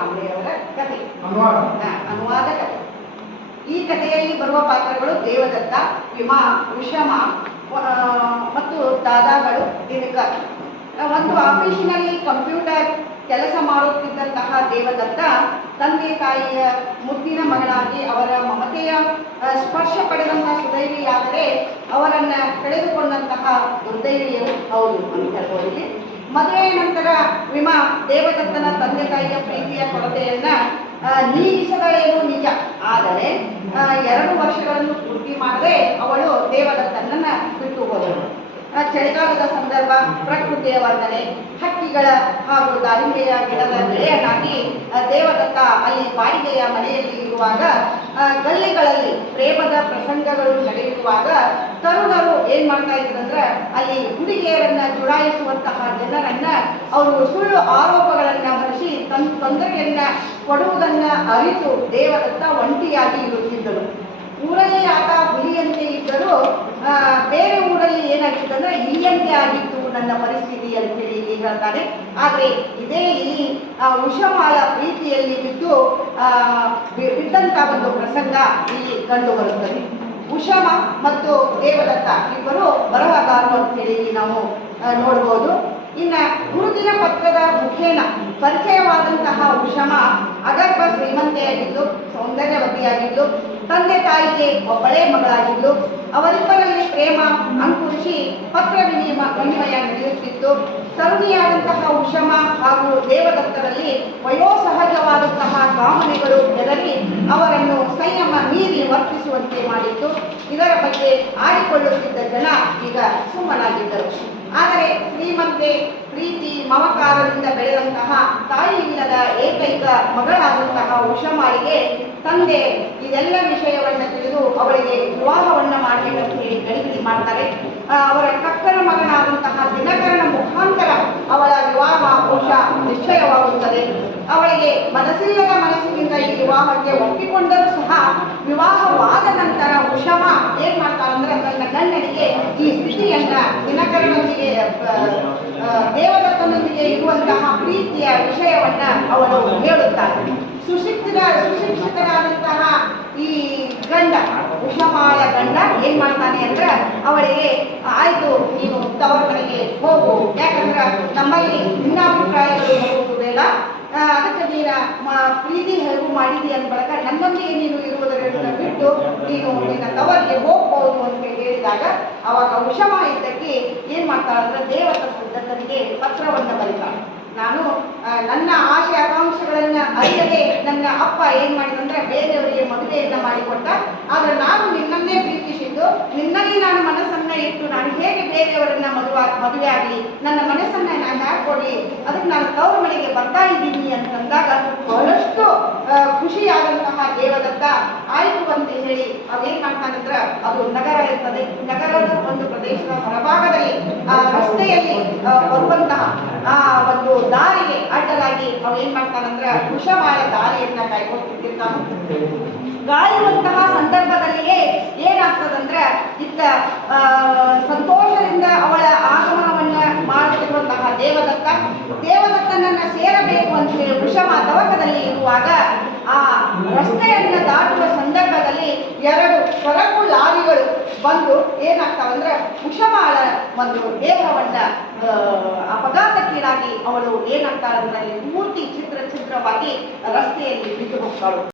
ಅನುವಾದ ಕಥೆ. ಅನುವಾದ. ಕಥೆ. ಈ ಕಥೆಯಲ್ಲಿ ಬರುವ ಪಾತ್ರಗಳು ದೇವದತ್ತ ವಿಮಾ ವಿಷಮ ಮತ್ತು ದಾದಾಗಳು ದಿನಕರ್ ಒಂದು ಆಫೀಸಿನಲ್ಲಿ ಕಂಪ್ಯೂಟರ್ ಕೆಲಸ ಮಾಡುತ್ತಿದ್ದಂತಹ ದೇವದತ್ತ ತಂದೆ ತಾಯಿಯ ಮುದ್ದಿನ ಮಗಳಾಗಿ ಅವರ ಮಮತೆಯ ಸ್ಪರ್ಶ ಪಡೆದಂತಹ ಸುದೈವಿಯಾದರೆ ಅವರನ್ನ ಕಳೆದುಕೊಂಡಂತಹ ದುರ್ದೈವಿಯು ಹೌದು ಅಂತ ಹೇಳ್ಬೋದು ಇಲ್ಲಿ. ಮದುವೆಯ ನಂತರ ವಿಮಾ ದೇವದತ್ತನ ತಂದೆ ತಾಯಿಯ ಪ್ರೀತಿಯ ಕೊರತೆಯನ್ನ ನೀಗಿಸದಳೇನು ನಿಜ. ಆದರೆ ಎರಡು ವರ್ಷಗಳನ್ನು ಪೂರ್ತಿ ಮಾಡದೆ ಅವಳು ದೇವದತ್ತನನ್ನ ಬಿಟ್ಟು ಹೋದಳು. ಚಳಿಗಾಲದ ಸಂದರ್ಭ, ಪ್ರಕೃತಿಯ ವರ್ಣನೆ ಹಕ್ಕಿಗಳ ಹಾಗೂ ದಾಳಿಂಬೆಯ ಗಿಡದ ಬೆಳೆಯನ್ನಾಗಿ ದೇವದತ್ತ, ಅಲ್ಲಿ ಬಾಡಿಗೆಯ ಮನೆಯಲ್ಲಿ ಇರುವಾಗ ಗಲ್ಲಿಗಳಲ್ಲಿ ಪ್ರೇಮದ ಪ್ರಸಂಗಗಳು ನಡೆಯುವಾಗ ತರುಣರು ಏನ್ ಮಾಡ್ತಾ ಇದ್ರಂದ್ರೆ, ಅಲ್ಲಿ ಹುಡುಗಿಯರನ್ನ ಚುಡಾಯಿಸುವಂತಹ ಜನರನ್ನ, ಅವರು ಸುಳ್ಳು ಆರೋಪಗಳನ್ನ ಹೊರಿಸಿ ತನ್ ತೊಂದರೆಯನ್ನ ಕೊಡುವುದನ್ನ ಅರಿತು ದೇವದತ್ತ ಒಂಟಿಯಾಗಿ ಇರುತ್ತಿದ್ದರು. ಊರಲ್ಲಿ ಆತ ಹುಲಿಯಂತೆ ಇದ್ದರೂ ಬೇರೆ ಊರಲ್ಲಿ ಏನಾಗಿತ್ತಂದ್ರೆ ಇಲ್ಲಿಯಂತೆ ಆಗಿತ್ತು. ನನ್ನ ಪರಿಸ್ಥಿತಿ ಅಂತೇಳಿ ಇಲ್ಲಿ ಹೇಳ್ತಾರೆ ಆದರೆ ಇದೇ ಇಲ್ಲಿ ಉಷಮಾಳ ಪ್ರೀತಿಯಲ್ಲಿ ಬಿದ್ದು ಆ, ಬಿದ್ದಂತ ಒಂದು ಪ್ರಸಂಗ ಇಲ್ಲಿ ಕಂಡು ಬರುತ್ತದೆ. ಉಷಮ ಮತ್ತು ದೇವದತ್ತ ಇಬ್ಬರು ಬರಹಗಾರರು ಅಂತೇಳಿ ಇಲ್ಲಿ ನಾವು ನೋಡ್ಬೋದು. ಇನ್ನ ಗುರುತಿನ ಪತ್ರದ ಮುಖೇನ ಪರಿಚಯವಾದಂತಹ ಉಷಮ ಅಗರ್ಭ ಶ್ರೀಮಂತೆಯಾಗಿದ್ದು ಸೌಂದರ್ಯವತಿಯಾಗಿದ್ದು ತಂದೆ ತಾಯಿಗೆ ಒಬ್ಬಳೇ ಮಗಳಾಗಿದ್ದು, ಅವರಿಬ್ಬರಲ್ಲಿ ಪ್ರೇಮ ಅಂಕುರಿಸಿ ಪತ್ರ ವಿನಿಮ ವಿನಿಮಯ ನಡೆಯುತ್ತಿತ್ತು. ತರುಣಿಯಾದಂತಹ ಉಷಮ ಹಾಗೂ ದೇವದತ್ತರಲ್ಲಿ ವಯೋಸಹಜವಾದಂತಹ ಕಾಮನೆಗಳು ಬೆದರಿ ಅವರನ್ನು ಸಂಯಮ ಮೀರಿ ವರ್ತಿಸುವಂತೆ ಮಾಡಿತ್ತು. ಇದರ ಬಗ್ಗೆ ಆಡಿಕೊಳ್ಳುತ್ತಿದ್ದ ಜನ ಈಗ ಸುಮ್ಮನಾಗಿದ್ದರು. ಆದರೆ ಶ್ರೀಮಂತೆ ಪ್ರೀತಿ ಮಮಕಾರದಿಂದ ಬೆಳೆದಂತಹ ತಾಯಿ ಇಲ್ಲದ ಏಕೈಕ ಮಗಳಾದಂತಹ ಉಷಮಾಳಿಗೆ ತಂದೆ ಇದೆಲ್ಲ ವಿಷಯವನ್ನು ತಿಳಿದು ಅವಳಿಗೆ ವಿವಾಹವನ್ನ ಮಾಡಬೇಕಂತ ಹೇಳಿ ಗಡಿಬಿಡಿ ಮಾಡ್ತಾರೆ. ಅವರ ಕಕ್ಕನ ಮಗನಾದಂತಹ ದಿನಕರನ ಮುಖಾಂತರ ಅವಳ ವಿವಾಹ ಬಹುಶಃ ನಿಶ್ಚಯವಾಗುತ್ತದೆ. ಅವಳಿಗೆ ಮನಸ್ಸಿಲ್ಲದ ಮನಸ್ಸಿನಿಂದ ಈ ವಿವಾಹಕ್ಕೆ ಒಪ್ಪಿಕೊಂಡರೂ ಸಹ ವಿವಾಹವಾದ ನಂತರ ಉಷಮ ಏನ್ ಮಾಡ್ತಾರಂದ್ರೆ ತನ್ನ ಗಂಡನಿಗೆ ಈ ಸ್ಥಿತಿಯನ್ನ ದಿನಕರನೊಂದಿಗೆ ದೇವದತ್ತನೊಂದಿಗೆ ಇರುವಂತಹ ಪ್ರೀತಿಯ ವಿಷಯವನ್ನ ಅವಳು ಹೇಳುತ್ತಾಳೆ. ಸುಶಿಕ್ಷಿತ, ಸುಶಿಕ್ಷಿತರಾದಂತಹ ಈ ಗಂಡ ಉಷಮಾಳ ಗಂಡ ಏನ್ ಮಾಡ್ತಾನೆ ಅಂದ್ರೆ ಅವಳಿಗೆ, ಆಯ್ತು, ನೀನು ತವರ ಮನೆಗೆ ಹೋಗು. ಯಾಕಂದ್ರೆ ನಮ್ಮಲ್ಲಿ ಭಿನ್ನಾಭಿಪ್ರಾಯಗಳು ಹೋಗುವುದಿಲ್ಲ ಅದಕ್ಕೆ ನೀನ ಪ್ರೀತಿ ಹೇಗೂ ಮಾಡಿದಿ ಅಂದ ಬಳಿಕ ನನ್ನೊಂದಿಗೆ ನೀನು ಇರುವುದರಿಂದ ಬಿಟ್ಟು ನೀನು ನಿನ್ನ ತವರಿಗೆ ಹೋಗ್ಬಹುದು ಅಂತ ಹೇಳಿದಾಗ ಅವಾಗ ಉಷಮ ಇದ್ದಕ್ಕೆ ಏನ್ ಮಾಡ್ತಾಳೆ ದೇವತ ಸಿದ್ಧತನಿಗೆ ಪತ್ರವನ್ನು ಬರೀತಾಳೆ. ನಾನು ನನ್ನ ಆಶೆ ಅರಿಯದೆ ನನ್ನ ಅಪ್ಪ ಏನ್ ಮಾಡಿದಂದ್ರೆ ಬೇರೆಯವರಿಗೆ ಮದುವೆಯನ್ನ ಮಾಡಿಕೊಟ್ಟ ಆದ್ರೆ ನಾನು ನಿನ್ನನ್ನೇ ಪ್ರೀತಿಸಿದ್ದು, ನಿನ್ನಲ್ಲಿ ನಾನು ಮನಸ್ಸನ್ನ ಇಟ್ಟು ನಾನು ಹೇಗೆ ಬೇರೆಯವರನ್ನ ಮದುವೆ ಮದುವೆ ಆಗಲಿ, ನನ್ನ ಮನಸ್ಸನ್ನ ನಾನು ಹಾಕೊಡ್ಲಿ ಕೊಡ್ಲಿ ಅದಕ್ಕೆ ನಾನು ತವ್ರ ಮನೆಗೆ ಬರ್ತಾ ಇದ್ದೀನಿ ಅಂತಂದಾಗ ಬಹಳಷ್ಟು ಖುಷಿಯಾದಂತಹ ದೇವದತ್ತ ಆಯಿತು ಅಂತ ಹೇಳಿ ಅವೇನ್ ಮಾಡ್ತಾನಂದ್ರ ಅದು ನಗರ ಇರ್ತದೆ. ನಗರದ ಒಂದು ಪ್ರದೇಶದ ಹೊರಭಾಗದಲ್ಲಿ, ಆ, ರಸ್ತೆಯಲ್ಲಿ ಬರುವಂತಹ ಆ ಒಂದು ದಾರಿಗೆ ಅಡ್ಡಲಾಗಿ ಅವ್ನು ಏನ್ ಮಾಡ್ತಾನಂದ್ರ ಕುಶಮಾಳ ದಾರಿಯನ್ನ ಕಾಯ್ಕೊತಿರ್ತಾನ ಗಾಯುವಂತಹ ಸಂದರ್ಭದಲ್ಲಿಯೇ ಏನಾಗ್ತದಂದ್ರ ಇತ್ತ ಸಂತೋಷದಿಂದ ಅವಳ ಆಗಮನವನ್ನ ಮಾಡುತ್ತಿರುವಂತಹ ದೇವದತ್ತ, ದೇವದತ್ತನನ್ನ ಸೇರಬೇಕು ಅಂತ ಹೇಳಿ ವೃಷಮ ತವಕದಲ್ಲಿ ಇರುವಾಗ ಆ ರಸ್ತೆಯನ್ನ ದಾಟುವ ಸಂದರ್ಭದಲ್ಲಿ ಎರಡು ಸರಕು ಲಾರಿಗಳು ಬಂದು ಏನಾಗ್ತಾವಂದ್ರೆ ಉಷಮಾಳ ಒಂದು ದೇಹವನ್ನ ಅಪಘಾತಕ್ಕೀಡಾಗಿ ಅವಳು ಏನಾಗ್ತಾಳಂದ್ರೆ ಅಲ್ಲಿ ಮೂರ್ತಿ ಚಿತ್ರ ಚಿತ್ರವಾಗಿ ರಸ್ತೆಯಲ್ಲಿ ಬಿದ್ದು ಹೋಗ್ತಾಳು.